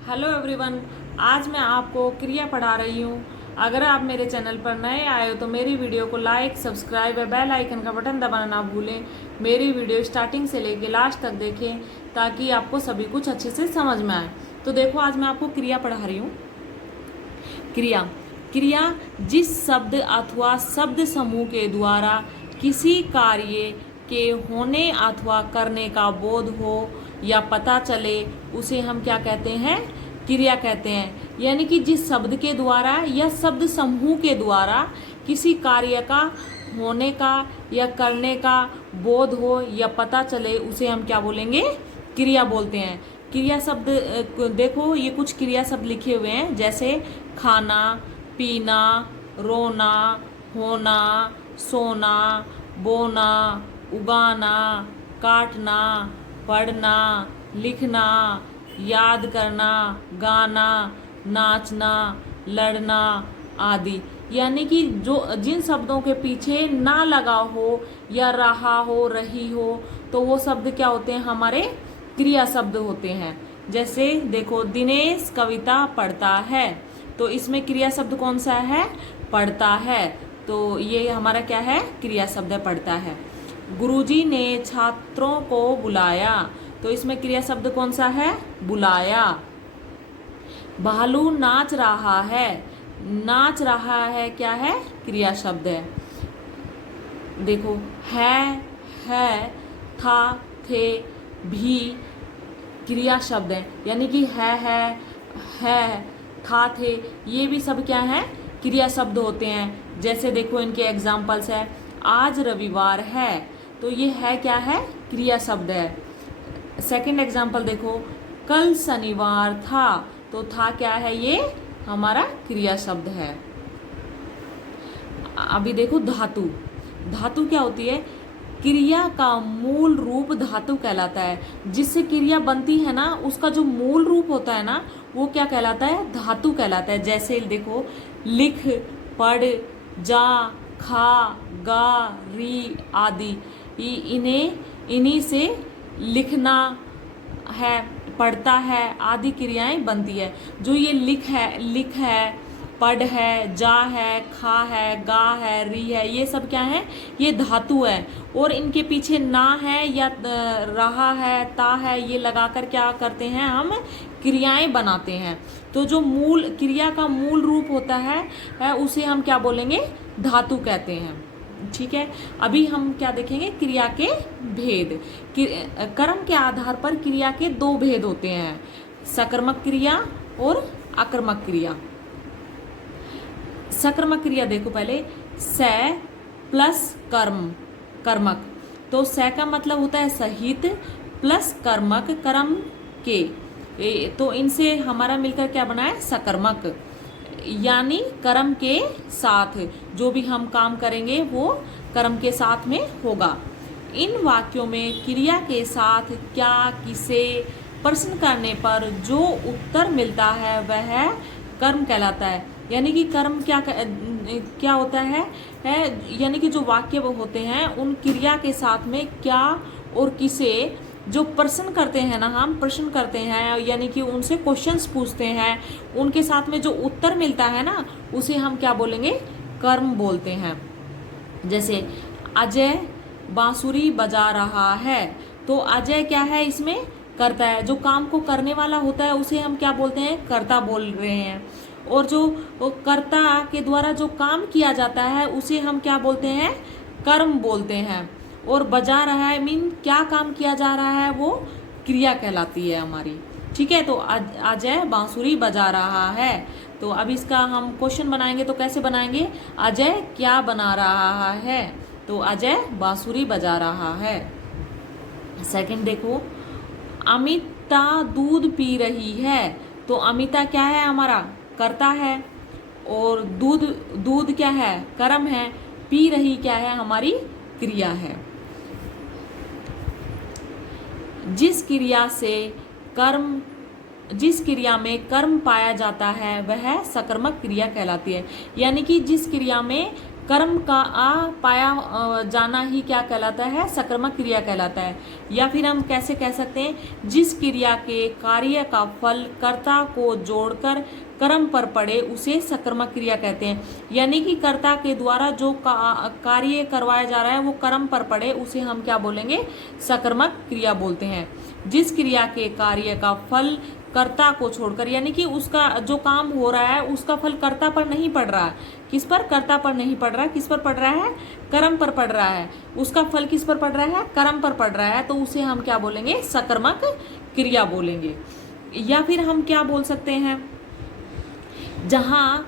Hello everyone. आज मैं आपको क्रिया पढ़ा रही हूँ। अगर आप मेरे चैनल पर नए आए हो तो मेरी वीडियो को लाइक, सब्सक्राइब व बेल आइकन का बटन दबाना ना भूलें। मेरी वीडियो स्टार्टिंग से लेके लास्ट तक देखें ताकि आपको सभी कुछ अच्छे से समझ में आए। तो देखो, आज मैं आपको क्रिया पढ़ा रही हूँ। क्रिया क्रिया जिस शब्द अथवा शब्द समूह के द्वारा किसी कार्य के होने अथवा करने का बोध हो या पता चले उसे हम क्या कहते हैं? क्रिया कहते हैं। यानी कि जिस शब्द के द्वारा या शब्द समूह के द्वारा किसी कार्य का होने का या करने का बोध हो या पता चले उसे हम क्या बोलेंगे? क्रिया बोलते हैं। क्रिया शब्द देखो, ये कुछ क्रिया शब्द लिखे हुए हैं, जैसे खाना, पीना, रोना, होना, सोना, बोना, उगाना, काटना, पढ़ना, लिखना, याद करना, गाना, नाचना, लड़ना आदि। यानी कि जो जिन शब्दों के पीछे ना लगा हो या रहा हो, रही हो, तो वो शब्द क्या होते हैं? हमारे क्रिया शब्द होते हैं। जैसे देखो, दिनेश कविता पढ़ता है, तो इसमें क्रिया शब्द कौन सा है? पढ़ता है। तो ये हमारा क्या है? क्रिया शब्द है, पढ़ता है। गुरुजी ने छात्रों को बुलाया, तो इसमें क्रिया शब्द कौन सा है? बुलाया। भालू नाच रहा है, नाच रहा है क्या है? क्रिया शब्द है। देखो, है, था, थे, भी क्रिया शब्द है। यानी कि है, था, थे, ये भी सब क्या है? क्रिया शब्द होते हैं। जैसे देखो, इनके एग्जाम्पल्स है। आज रविवार है, तो ये है क्या है? क्रिया शब्द है। सेकंड एग्जाम्पल देखो, कल शनिवार था, तो था क्या है? ये हमारा क्रिया शब्द है। अभी देखो, धातु। धातु क्या होती है? क्रिया का मूल रूप धातु कहलाता है। जिससे क्रिया बनती है ना, उसका जो मूल रूप होता है ना, वो क्या कहलाता है? धातु कहलाता है। जैसे देखो, लिख, पढ़, जा, खा, गा, री आदि। इन्हीं से लिखना है, पढ़ता है आदि क्रियाएं बनती है। जो ये लिख है, पढ़ है, जा है, खा है, गा है, री है, ये सब क्या है? ये धातु है। और इनके पीछे ना है या रहा है, ता है, ये लगाकर क्या करते हैं? हम क्रियाएं बनाते हैं। तो जो मूल क्रिया का मूल रूप होता है उसे हम क्या बोलेंगे? धातु कहते हैं। ठीक है। अभी हम क्या देखेंगे? क्रिया के भेद। कर्म के आधार पर क्रिया के दो भेद होते हैं, सकर्मक क्रिया और अकर्मक क्रिया। सकर्मक क्रिया देखो, पहले स प्लस कर्मक। तो स का मतलब होता है सहित, प्लस कर्मक, कर्म के। तो इनसे हमारा मिलकर क्या बना है? सकर्मक। यानी कर्म के साथ जो भी हम काम करेंगे वो कर्म के साथ में होगा। इन वाक्यों में क्रिया के साथ क्या, किसे प्रश्न करने पर जो उत्तर मिलता है वह कर्म कहलाता है। यानी कि कर्म क्या होता है? यानी कि जो वाक्य होते हैं उन क्रिया के साथ में क्या और किसे जो प्रश्न करते हैं ना, हम प्रश्न करते हैं, यानी कि उनसे क्वेश्चंस पूछते हैं, उनके साथ में जो उत्तर मिलता है ना, उसे हम क्या बोलेंगे? कर्म बोलते हैं। जैसे अजय बांसुरी बजा रहा है, तो अजय क्या है? इसमें करता है। जो काम को करने वाला होता है उसे हम क्या बोलते हैं? कर्ता बोल रहे हैं। और जो कर्ता के द्वारा जो काम किया जाता है उसे हम क्या बोलते हैं? कर्म बोलते हैं। और बजा रहा है मीन क्या काम किया जा रहा है, वो क्रिया कहलाती है हमारी। ठीक है। तो अजय बांसुरी बजा रहा है। तो अब इसका हम क्वेश्चन बनाएंगे, तो कैसे बनाएंगे? अजय क्या बना रहा है? तो अजय बांसुरी बजा रहा है। सेकंड देखो, अमिता दूध पी रही है, तो अमिता क्या है? हमारा कर्ता है। और दूध क्या है? कर्म है। पी रही क्या है? हमारी क्रिया है। जिस क्रिया में कर्म पाया जाता है वह सकर्मक क्रिया कहलाती है। यानी कि जिस क्रिया में कर्म का आ पाया जाना ही क्या कहलाता है, सकर्मक क्रिया कहलाता है। या फिर हम कैसे कह सकते हैं, जिस क्रिया के कार्य का फल कर्ता को जोड़कर कर्म पर पड़े उसे सकर्मक क्रिया कहते हैं। यानी कि कर्ता के द्वारा जो कार्य करवाया जा रहा है वो कर्म पर पड़े उसे हम क्या बोलेंगे, सकर्मक क्रिया बोलते हैं। जिस क्रिया के कार्य का फल कर्ता को छोड़कर, यानी कि उसका जो काम हो रहा है उसका फल कर्ता पर नहीं पड़ रहा है, किस पर, कर्ता पर नहीं पड़ रहा है, किस पर पड़ रहा है, कर्म पर पड़ रहा है, उसका फल किस पर पड़ रहा है, कर्म पर पड़ रहा है, तो उसे हम क्या बोलेंगे, सकर्मक क्रिया बोलेंगे। या फिर हम क्या बोल सकते हैं, जहाँ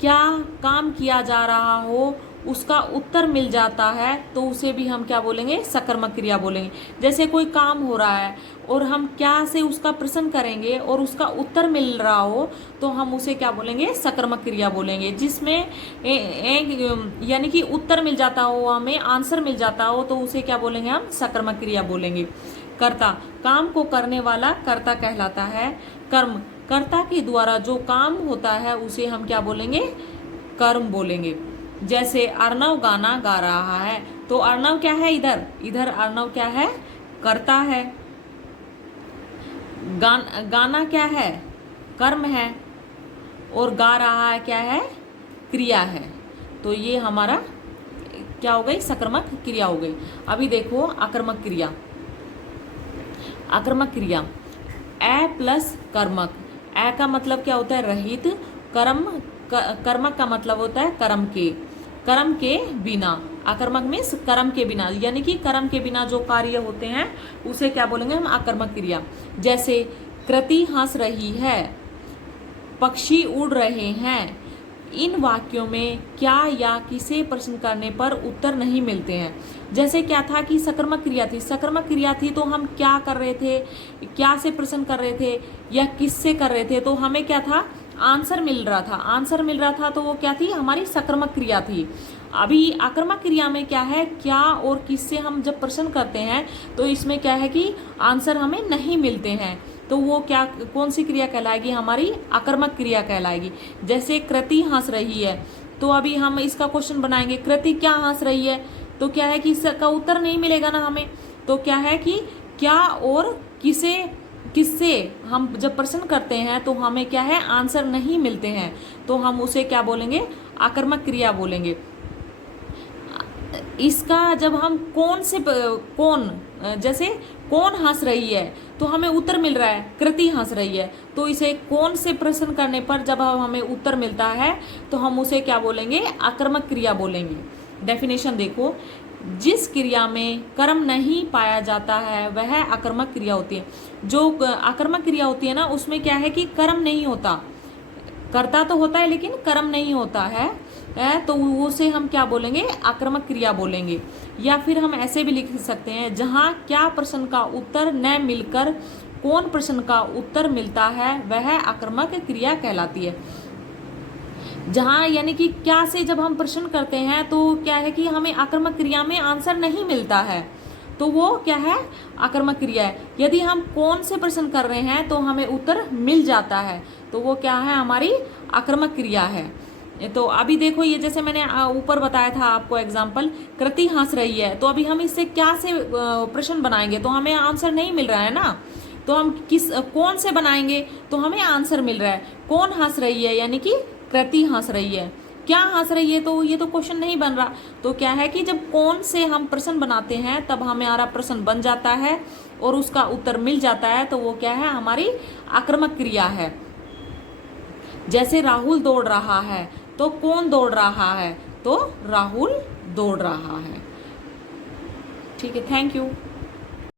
क्या काम किया जा रहा हो उसका उत्तर मिल जाता है तो उसे भी हम क्या बोलेंगे, सकर्मक क्रिया बोलेंगे। जैसे कोई काम हो रहा है और हम क्या से उसका प्रश्न करेंगे और उसका उत्तर मिल रहा हो तो हम उसे क्या बोलेंगे, सकर्मक क्रिया बोलेंगे। जिसमें यानी कि उत्तर मिल जाता हो, हमें आंसर मिल जाता हो तो उसे क्या बोलेंगे, हम सकर्मक क्रिया बोलेंगे। कर्ता, काम को करने वाला कर्ता कहलाता है। कर्म, कर्ता के द्वारा जो काम होता है उसे हम क्या बोलेंगे, कर्म बोलेंगे। जैसे अर्णव गाना गा रहा है तो अर्णव क्या है, इधर अर्णव क्या है, कर्ता है। गाना क्या है, कर्म है, और गा रहा है क्या है, क्रिया है। तो ये हमारा क्या हो गई, सकर्मक क्रिया हो गई। अभी देखो आकर्मक क्रिया। आकर्मक क्रिया, ए प्लस कर्मक। ए का मतलब क्या होता है, रहित। कर्मक का मतलब होता है कर्म के बिना। आकर्मक मीन्स कर्म के बिना, यानी कि कर्म के बिना जो कार्य होते हैं उसे क्या बोलेंगे हम, आकर्मक क्रिया। जैसे कृति हंस रही है, पक्षी उड़ रहे हैं। इन वाक्यों में क्या या किसे प्रश्न करने पर उत्तर नहीं मिलते हैं। जैसे क्या था कि सकर्मक क्रिया थी, सकर्मक क्रिया थी तो हम क्या कर रहे थे, क्या से प्रश्न कर रहे थे या किससे कर रहे थे, तो हमें क्या था, आंसर मिल रहा था। आंसर मिल रहा था तो वो क्या थी, हमारी सकर्मक क्रिया थी। अभी आकर्मक क्रिया में क्या है, क्या और किससे हम जब प्रश्न करते हैं तो इसमें क्या है कि आंसर हमें नहीं मिलते हैं, तो वो क्या, कौन सी क्रिया कहलाएगी, हमारी आकर्मक क्रिया कहलाएगी। जैसे कृति हंस रही है तो अभी हम इसका क्वेश्चन बनाएंगे, कृति क्या हंस रही है, तो क्या है कि इसका उत्तर नहीं मिलेगा ना हमें। तो क्या है कि क्या और किससे हम जब प्रश्न करते हैं तो हमें क्या है, आंसर नहीं मिलते हैं, तो हम उसे क्या बोलेंगे, आकर्मक क्रिया बोलेंगे। इसका जब हम जैसे कौन हंस रही है तो हमें उत्तर मिल रहा है, कृति हंस रही है, तो इसे कौन से प्रश्न करने पर जब हमें उत्तर मिलता है तो हम उसे क्या बोलेंगे, आकर्मक क्रिया बोलेंगे। डेफिनेशन देखो, जिस क्रिया में कर्म नहीं पाया जाता है वह आकर्मक क्रिया होती है। जो आकर्मक क्रिया होती है ना उसमें क्या है कि कर्म नहीं होता, कर्ता तो होता है लेकिन कर्म नहीं होता है, तो उसे हम क्या बोलेंगे, आकर्मक क्रिया बोलेंगे। या फिर हम ऐसे भी लिख सकते हैं, जहाँ क्या प्रश्न का उत्तर न मिलकर कौन प्रश्न का उत्तर मिलता है वह आकर्मक क्रिया कहलाती है। जहाँ यानी कि क्या से जब हम प्रश्न करते हैं तो क्या है कि हमें आकर्मक क्रिया में आंसर नहीं मिलता है तो वो क्या है, आकर्मक क्रिया है। यदि हम कौन से प्रश्न कर रहे हैं तो हमें उत्तर मिल जाता है तो वो क्या है, हमारी आकर्मक क्रिया है। तो अभी देखो, ये जैसे मैंने ऊपर बताया था आपको एग्जाम्पल, कृति हंस रही है, तो अभी हम इससे क्या से प्रश्न बनाएंगे तो हमें आंसर नहीं मिल रहा है ना, तो हम कौन से बनाएंगे तो हमें आंसर मिल रहा है। कौन हंस रही है यानी कि कृति हंस रही है, क्या हंस रही है तो ये तो क्वेश्चन नहीं बन रहा। तो क्या है कि जब कौन से हम प्रश्न बनाते हैं तब हमारा प्रश्न बन जाता है और उसका उत्तर मिल जाता है, तो वो क्या है, हमारी आकर्मक क्रिया है। जैसे राहुल दौड़ रहा है तो कौन दौड़ रहा है, तो राहुल दौड़ रहा है। ठीक है, थैंक यू।